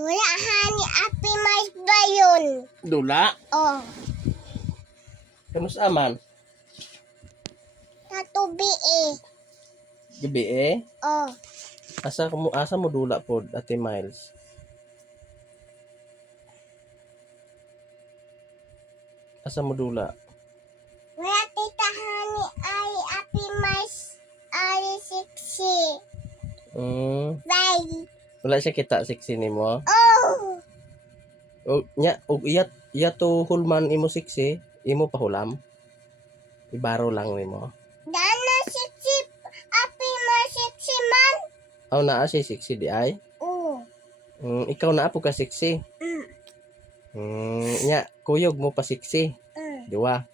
Dula hani api mais bayon. Dula. Oh, Kanus aman. tatubi eh. Gabi Oh, asa mo dula pod Ate Miles. Asa mo dula? wala tita hani ay api mais ay siksi. Bye. Wala siya kita siksi nimo. Oh, O iya to hulman imo siksi, imo pahulam. Ibaro lang nimo. dana siksi api mais siksi man. Aw naa si siksi di ay. Oh, Ikaw naa po ka siksi. Nya kuyog mo pa siksi. Diwa.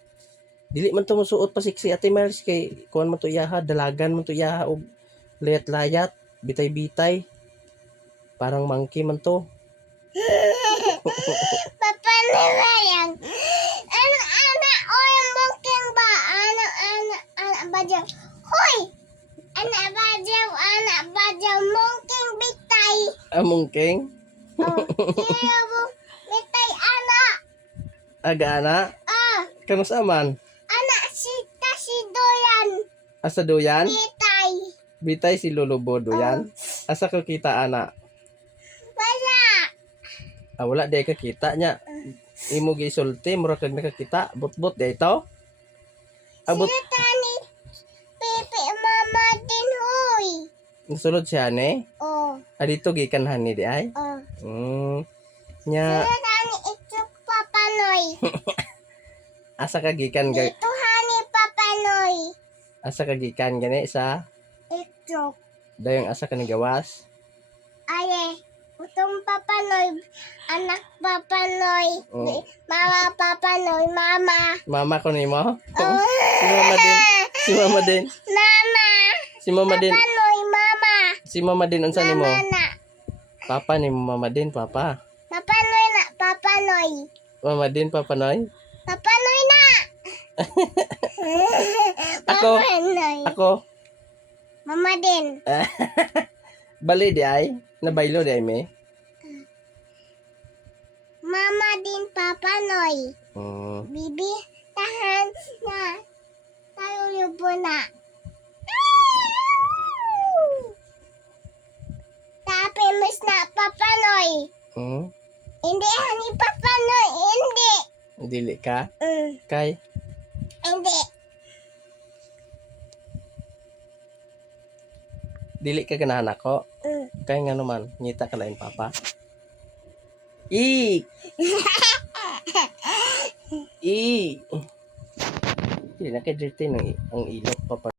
Dili man to mosuot pa siksi Ate Miles kay kuan man to iyaha, dalagan man to iyaha og layat-layat, bitay-bitay. Parang monkey man to. Papa Nilayang. Anak mungkin ba? Anak bajaw. Hoy! Anak bajaw mungkin bitay. Mungking. Oh, kaya mo bitay anak. Aga ana. Kanus aman. Anak si Doyan. Asa doyan? Bitay. Bitay si Lulubo doyan. Asa ko kita ana? Wala. Wala di ka kita nya. Imo gisulti mura kag nakakita bot-bot di ito. Abot Sila tani. Pepe mama din hoy. sulod siya ni. Oh, Adito gikan hani di ay. oh. Nya Sila tani itlog papanoy. asa ka gikan Dito hani papanoy. asa ka gikan gani sa Itlog. dayong asa ka gawas. Aye, utong papanoy, anak papanoy, Oh. mama papanoy, mama. Mama ko nimo. Oh. Si mama din. Si mama din. Mama, Si mama din. papanoy, mama. Si mama din unsa nimo? Mama na, Papa ni mama din papa. papanoy na, papanoy. Mama din papa noy. Papanoy na. Ako. Papanoy. Ako Mama din. bali di ay. Nabaylo di ay me. Mama din, papanoy. Bibi, tahan na. Tayo yubo na. Tapi mas na papanoy. Hindi, hani papanoy. Hindi. Dili ka kay Hindi. dili ka ganahan ako. Kay nga naman ngita ka lain papa. Dili na kay dirty ang ilok papa.